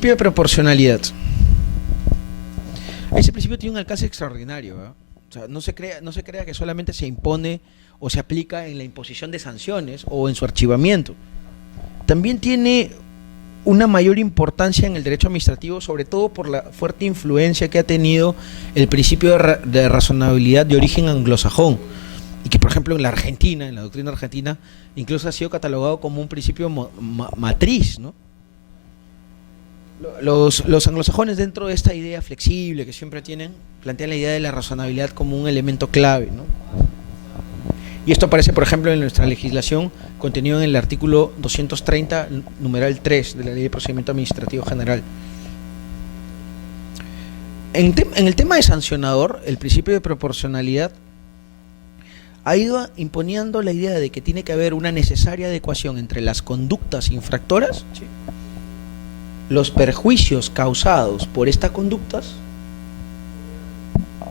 principio de proporcionalidad. Ese principio tiene un alcance extraordinario, ¿eh? O sea, no se crea que solamente se impone o se aplica en la imposición de sanciones o en su archivamiento. También tiene una mayor importancia en el derecho administrativo, sobre todo por la fuerte influencia que ha tenido el principio de razonabilidad de origen anglosajón, y que por ejemplo en la Argentina, en la doctrina argentina, incluso ha sido catalogado como un principio matriz, ¿no? Los anglosajones, dentro de esta idea flexible que siempre tienen, plantean la idea de la razonabilidad como un elemento clave, ¿no? Y esto aparece, por ejemplo, en nuestra legislación, contenido en el artículo 230, numeral 3 de la Ley de Procedimiento Administrativo General. En el tema de sancionador, el principio de proporcionalidad ha ido imponiendo la idea de que tiene que haber una necesaria adecuación entre las conductas infractoras, ¿sí?, los perjuicios causados por estas conductas,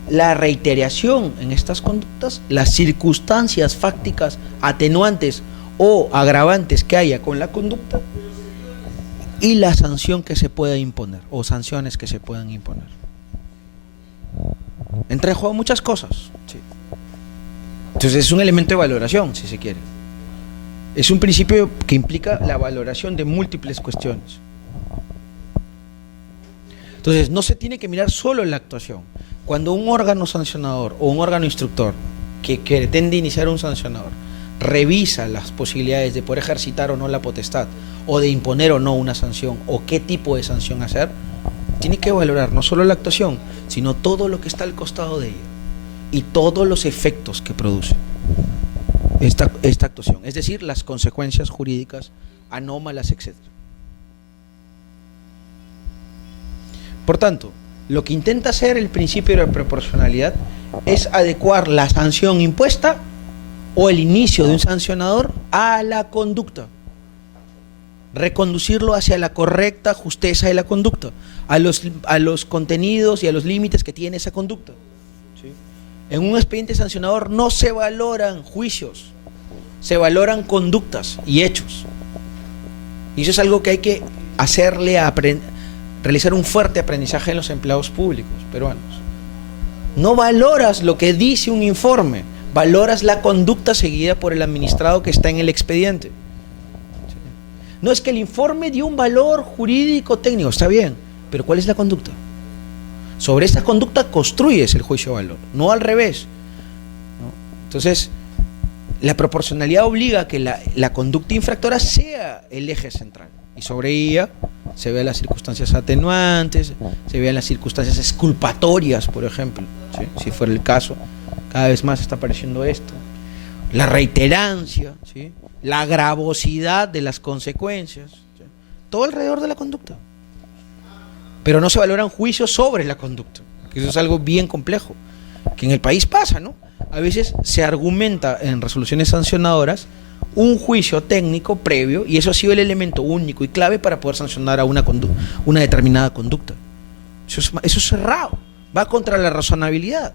la reiteración en estas conductas, las circunstancias fácticas atenuantes o agravantes que haya con la conducta, y la sanción que se pueda imponer o sanciones que se puedan imponer. Entra en juego muchas cosas, ¿sí? Entonces es un elemento de valoración, si se quiere. Es un principio que implica la valoración de múltiples cuestiones. Entonces no se tiene que mirar solo la actuación. Cuando un órgano sancionador o un órgano instructor que pretende iniciar un sancionador revisa las posibilidades de poder ejercitar o no la potestad, o de imponer o no una sanción, o qué tipo de sanción hacer, tiene que valorar no solo la actuación, sino todo lo que está al costado de ella y todos los efectos que produce esta actuación, es decir, las consecuencias jurídicas anómalas, etc. Por tanto, lo que intenta hacer el principio de proporcionalidad es adecuar la sanción impuesta o el inicio de un sancionador a la conducta, reconducirlo hacia la correcta justeza de la conducta, a los contenidos y a los límites que tiene esa conducta, ¿sí? En un expediente sancionador no se valoran juicios, se valoran conductas y hechos, y eso es algo que hay que hacerle realizar un fuerte aprendizaje en los empleados públicos peruanos. No valoras lo que dice un informe, valoras la conducta seguida por el administrado que está en el expediente. No es que el informe dio un valor jurídico técnico, está bien, pero ¿cuál es la conducta? Sobre esta conducta construyes el juicio de valor, no al revés, ¿no? Entonces, la proporcionalidad obliga a que la conducta infractora sea el eje central, y sobre ella se vean las circunstancias atenuantes, se vean las circunstancias exculpatorias, por ejemplo, ¿sí?, si fuera el caso. Cada vez más está apareciendo esto, la reiterancia, ¿sí?, la gravosidad de las consecuencias, ¿sí?, todo alrededor de la conducta. Pero no se valoran juicios sobre la conducta, que eso es algo bien complejo, que en el país pasa, ¿no? A veces se argumenta en resoluciones sancionadoras un juicio técnico previo, y eso ha sido el elemento único y clave para poder sancionar a una determinada conducta. Eso es cerrado, va contra la razonabilidad.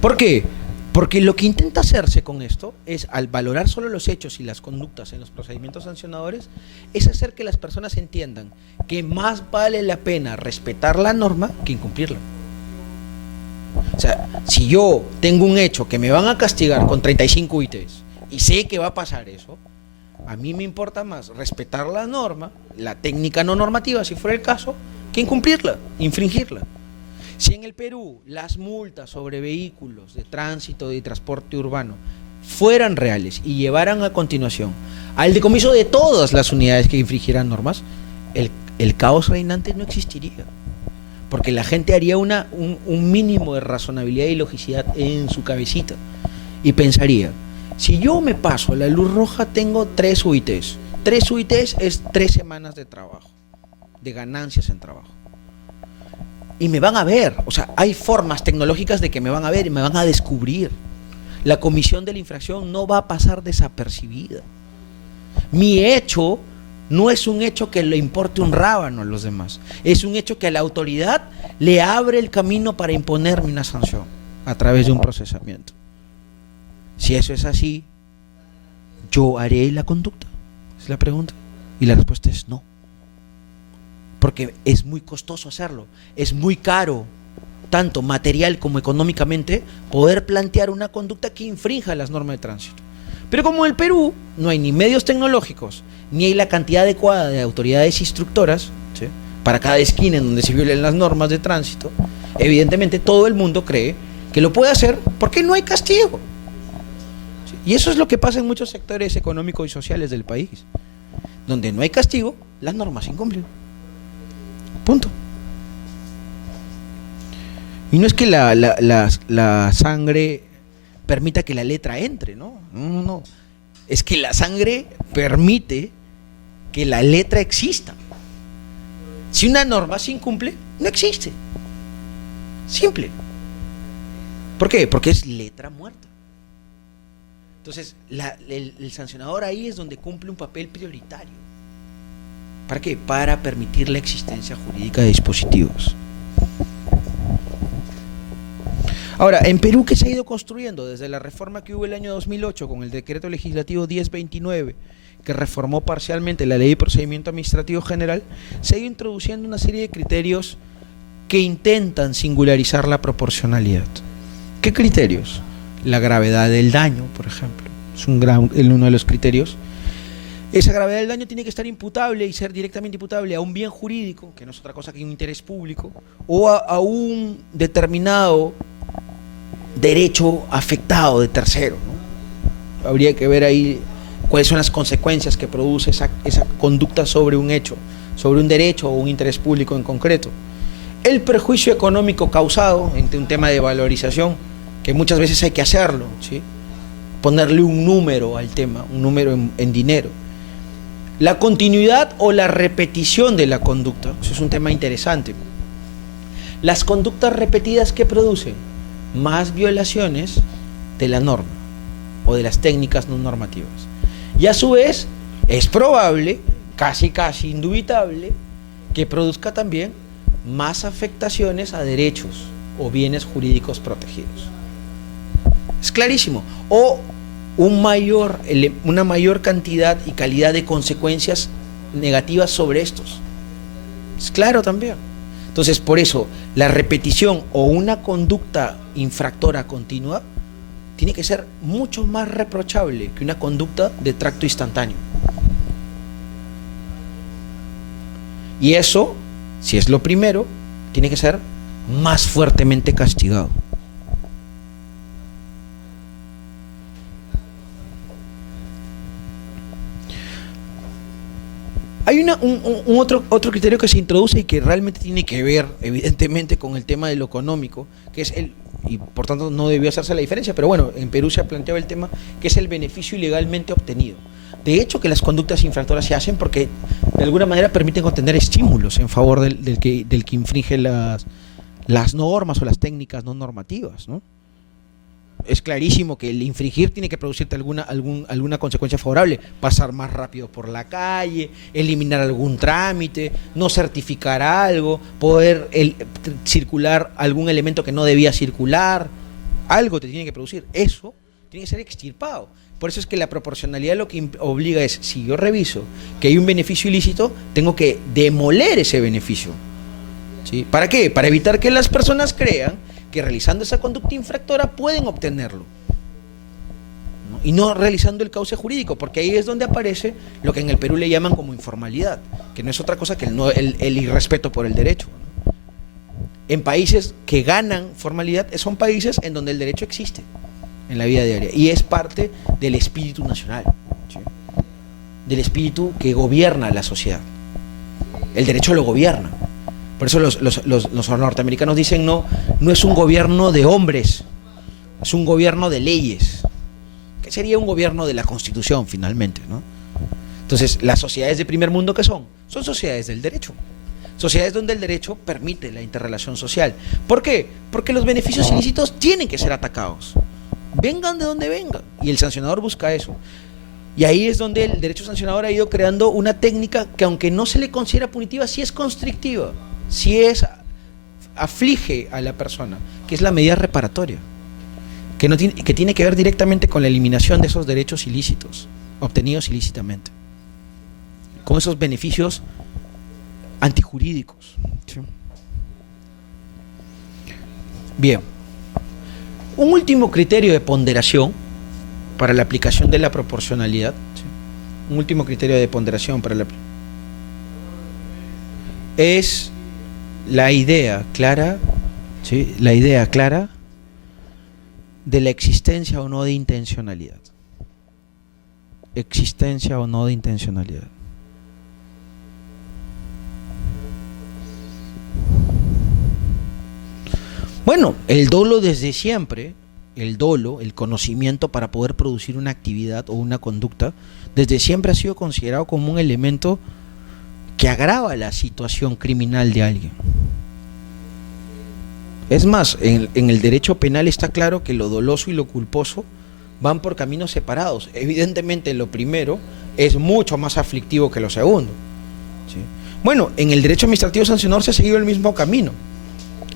¿Por qué? Porque lo que intenta hacerse con esto es, al valorar solo los hechos y las conductas en los procedimientos sancionadores, es hacer que las personas entiendan que más vale la pena respetar la norma que incumplirla. O sea, si yo tengo un hecho que me van a castigar con 35 ITs y sé que va a pasar eso, a mí me importa más respetar la norma, la técnica no normativa, si fuera el caso, que incumplirla, infringirla. Si en el Perú las multas sobre vehículos de tránsito y transporte urbano fueran reales y llevaran a continuación al decomiso de todas las unidades que infringieran normas, el caos reinante no existiría, porque la gente haría un mínimo de razonabilidad y logicidad en su cabecita y pensaría: si yo me paso la luz roja, tengo 3 UITs. 3 UITs es 3 semanas de trabajo, de ganancias en trabajo. Y me van a ver, o sea, hay formas tecnológicas de que me van a ver y me van a descubrir. La comisión de la infracción no va a pasar desapercibida. Mi hecho no es un hecho que le importe un rábano a los demás, es un hecho que a la autoridad le abre el camino para imponerme una sanción a través de un procesamiento. Si eso es así, yo haré la conducta, Es la pregunta. Y la respuesta es no. Porque es muy costoso hacerlo. Es muy caro, tanto material como económicamente, poder plantear una conducta que infrinja las normas de tránsito. Pero como en el Perú no hay ni medios tecnológicos, ni hay la cantidad adecuada de autoridades instructoras, ¿sí?, para cada esquina en donde se violen las normas de tránsito, evidentemente todo el mundo cree que lo puede hacer porque no hay castigo. ¿Sí? Y eso es lo que pasa en muchos sectores económicos y sociales del país. Donde no hay castigo, las normas se incumplen. Punto. Y no es que la sangre permita que la letra entre, ¿no? No. Es que la sangre permite que la letra exista. Si una norma se incumple, no existe. Simple. ¿Por qué? Porque es letra muerta. Entonces, el sancionador ahí es donde cumple un papel prioritario. ¿Para qué? Para permitir la existencia jurídica de dispositivos. Ahora, en Perú, ¿qué se ha ido construyendo? Desde la reforma que hubo el año 2008 con el decreto legislativo 1029, que reformó parcialmente la ley de procedimiento administrativo general, se ha ido introduciendo una serie de criterios que intentan singularizar la proporcionalidad. ¿Qué criterios? La gravedad del daño, por ejemplo, es uno de los criterios. Esa gravedad del daño tiene que estar imputable y ser directamente imputable a un bien jurídico, que no es otra cosa que un interés público, o a un determinado derecho afectado de tercero, ¿no? Habría que ver ahí cuáles son las consecuencias que produce esa conducta sobre un hecho, sobre un derecho o un interés público en concreto. El perjuicio económico causado, entre un tema de valorización, que muchas veces hay que hacerlo, ¿sí?, ponerle un número al tema, un número en dinero. La continuidad o la repetición de la conducta, eso es un tema interesante. Las conductas repetidas que producen más violaciones de la norma o de las técnicas no normativas. Y a su vez es probable, casi indubitable, que produzca también más afectaciones a derechos o bienes jurídicos protegidos. Es clarísimo. O una mayor cantidad y calidad de consecuencias negativas sobre estos. Es claro también. Entonces, por eso, la repetición o una conducta infractora continua tiene que ser mucho más reprochable que una conducta de tracto instantáneo. Y eso, si es lo primero, tiene que ser más fuertemente castigado. Hay otro criterio que se introduce y que realmente tiene que ver, evidentemente, con el tema de lo económico, que es y por tanto no debió hacerse la diferencia, pero bueno, en Perú se ha planteado el tema, que es el beneficio ilegalmente obtenido. De hecho, que las conductas infractoras se hacen porque de alguna manera permiten obtener estímulos en favor del que infringe las normas o las técnicas no normativas, ¿no? Es clarísimo que el infringir tiene que producirte alguna consecuencia favorable, pasar más rápido por la calle, eliminar algún trámite, no certificar algo, poder circular algún elemento que no debía circular, algo te tiene que producir, eso tiene que ser extirpado. Por eso es que la proporcionalidad lo que obliga es, si yo reviso que hay un beneficio ilícito, tengo que demoler ese beneficio, ¿sí? ¿Para qué? Para evitar que las personas crean que realizando esa conducta infractora pueden obtenerlo, ¿no? Y no realizando el cauce jurídico, porque ahí es donde aparece lo que en el Perú le llaman como informalidad, que no es otra cosa que el irrespeto por el derecho, ¿no? En países que ganan formalidad son países en donde el derecho existe en la vida diaria y es parte del espíritu nacional, ¿sí?, del espíritu que gobierna la sociedad. El derecho lo gobierna. Por eso los norteamericanos dicen no es un gobierno de hombres, es un gobierno de leyes, que sería un gobierno de la Constitución finalmente, ¿no? Entonces, las sociedades de primer mundo, ¿qué son? Son sociedades del derecho, sociedades donde el derecho permite la interrelación social. ¿Por qué? Porque los beneficios ilícitos tienen que ser atacados, vengan de donde vengan, y el sancionador busca eso. Y ahí es donde el derecho sancionador ha ido creando una técnica que, aunque no se le considera punitiva, sí es constrictiva, sí aflige a la persona, que es la medida reparatoria, que tiene que ver directamente con la eliminación de esos derechos ilícitos, obtenidos ilícitamente. con esos beneficios antijurídicos. ¿Sí? Bien, un último criterio de ponderación para la aplicación de la proporcionalidad, ¿sí? Un último criterio de ponderación para la es la idea clara, ¿sí? La idea clara de la existencia o no de intencionalidad. Existencia o no de intencionalidad. Bueno, el dolo desde siempre, el dolo, el conocimiento para poder producir una actividad o una conducta, desde siempre ha sido considerado como un elemento que agrava la situación criminal de alguien. Es más, en el derecho penal está claro que lo doloso y lo culposo van por caminos separados. Evidentemente lo primero es mucho más aflictivo que lo segundo, ¿sí? Bueno, en el derecho administrativo sancionador se ha seguido el mismo camino.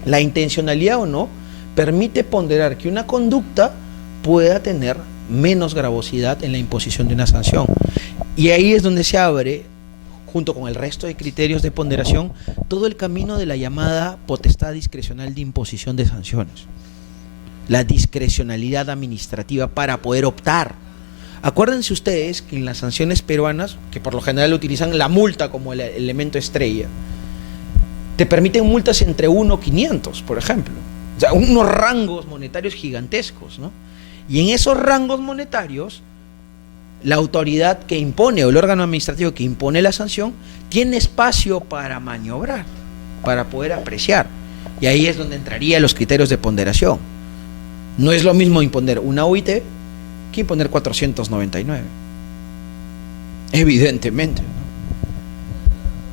La intencionalidad o no permite ponderar que una conducta pueda tener menos gravosidad en la imposición de una sanción. Y ahí es donde se abre, junto con el resto de criterios de ponderación, todo el camino de la llamada potestad discrecional de imposición de sanciones. La discrecionalidad administrativa para poder optar. Acuérdense ustedes que en las sanciones peruanas, que por lo general utilizan la multa como el elemento estrella, te permiten multas entre 1 y 500, por ejemplo. O sea, unos rangos monetarios gigantescos, ¿no? Y en esos rangos monetarios, la autoridad que impone, o el órgano administrativo que impone la sanción, tiene espacio para maniobrar, para poder apreciar. Y ahí es donde entrarían los criterios de ponderación. No es lo mismo imponer una OIT que imponer 499. Evidentemente, ¿no?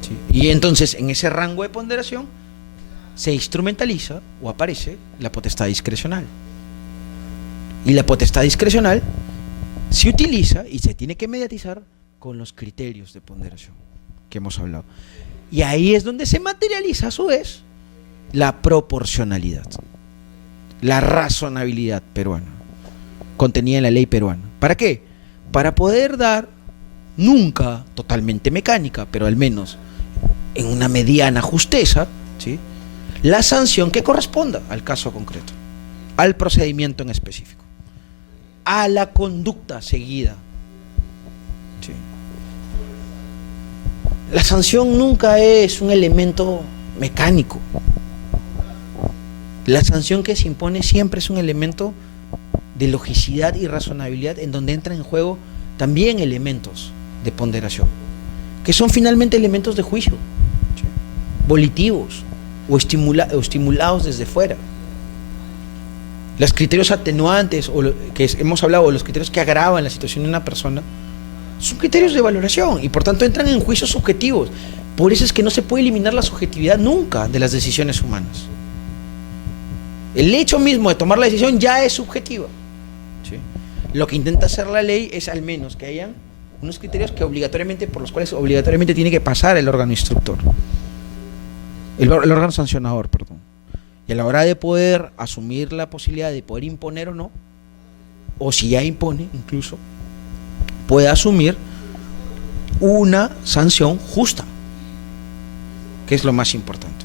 Sí. Y entonces, en ese rango de ponderación, se instrumentaliza o aparece la potestad discrecional. Y la potestad discrecional se utiliza y se tiene que mediatizar con los criterios de ponderación que hemos hablado. Y ahí es donde se materializa a su vez la proporcionalidad, la razonabilidad peruana, contenida en la ley peruana. ¿Para qué? Para poder dar, nunca totalmente mecánica, pero al menos en una mediana justeza, ¿sí?, la sanción que corresponda al caso concreto, al procedimiento en específico, a la conducta seguida. ¿Sí? La sanción nunca es un elemento mecánico. La sanción que se impone siempre es un elemento de logicidad y razonabilidad, en donde entran en juego también elementos de ponderación, que son finalmente elementos de juicio, ¿sí?, volitivos o estimulados desde fuera. Los criterios atenuantes o que hemos hablado, o los criterios que agravan la situación de una persona, son criterios de valoración y por tanto entran en juicios subjetivos. Por eso es que no se puede eliminar la subjetividad nunca de las decisiones humanas. El hecho mismo de tomar la decisión ya es subjetiva, ¿sí? Lo que intenta hacer la ley es al menos que hayan unos criterios que obligatoriamente, por los cuales obligatoriamente tiene que pasar el órgano instructor, el órgano sancionador, perdón. Y a la hora de poder asumir la posibilidad de poder imponer o no, o si ya impone incluso, puede asumir una sanción justa, que es lo más importante.